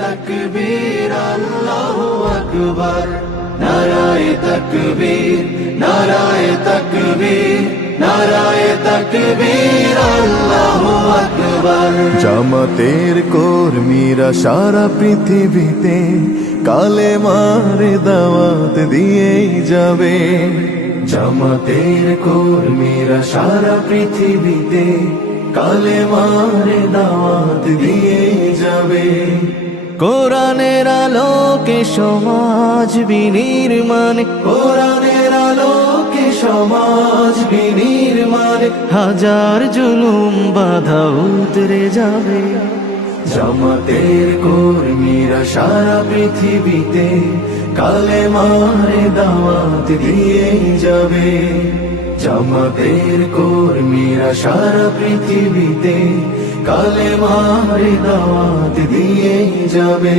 তাকবীর আল্লাহু আকবার, নারায়ে তাকবীর, নারায়ে তাকবীর, নারায়ে তাকবীর আল্লাহু আকবার। জামাতের কর্মীরা সারা পৃথিবীতে কালেমার দাওয়াত দিয়েই যাবে। জামাতের কর্মীরা সারা পৃথিবীতে কালেমার দাওয়াত দিয়েই যাবে। কোরআনের আলোকে সমাজ বিনির্মাণ, কোরআনের আলোকে সমাজ বিনির্মাণ, হাজার জুলুম বাধা উতরে যাবে। জামাতের কর্মীরা সারা পৃথিবীতে কালেমার দাওয়াত দিয়েই যাবে। জামাতের কর্মীরা সারা পৃথিবীতে কালেমার দাওয়াত দিয়েই যাবে।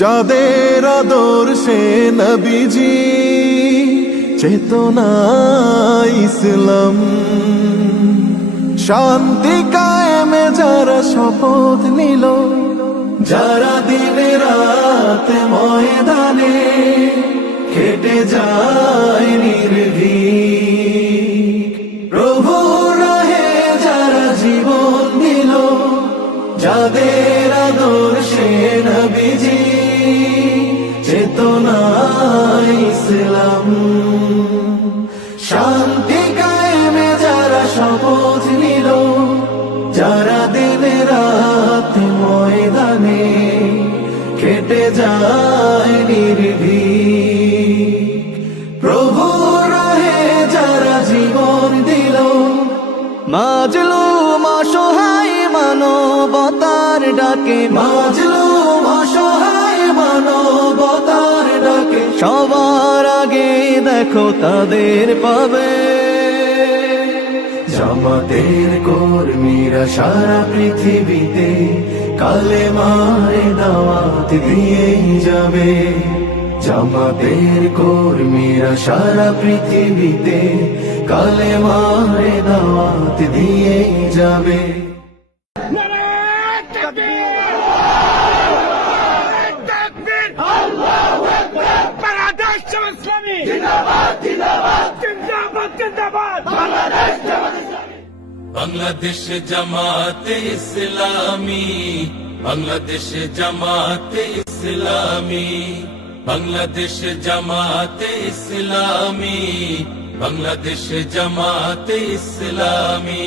যাদের আদর্শে নবীজি চেতনা ইসলাম, শান্তি কায়েমে যারা শপথ নিল, যারা দিনে রাত ময়দানে খেটে যায় নির্ভীক, প্রভু রাহে যারা জীবন দিল, যাদের আদর্শে নবীজি চেতনা ইসলাম, শান্তি কায়েমে যারা শপথ নিল, যারা দিনে রাত ময়দানে খেটে যায় নির্ভীক, প্রভু রাহে যারা জীবন দিল, মাজলুম অসহায় মানবতার ডাকে, মাজলুম অসহায় মানবতার ডাকে, সবার আগে দেখো তাদের পাবে। জামাতের কর্মীরা সারা পৃথিবীতে কালেমার দাওয়াত দিয়েই যাবে। জামাতের কর্মীরা সারা পৃথিবীতে কালেমার দাওয়াত দিয়েই যাবে। বাংলাদেশ জামাতে ইসলামী, বাংলাদেশ জামাতে ইসলামী, বাংলাদেশ জামাতে ইসলামী, বাংলাদেশ জামাতে ইসলামী।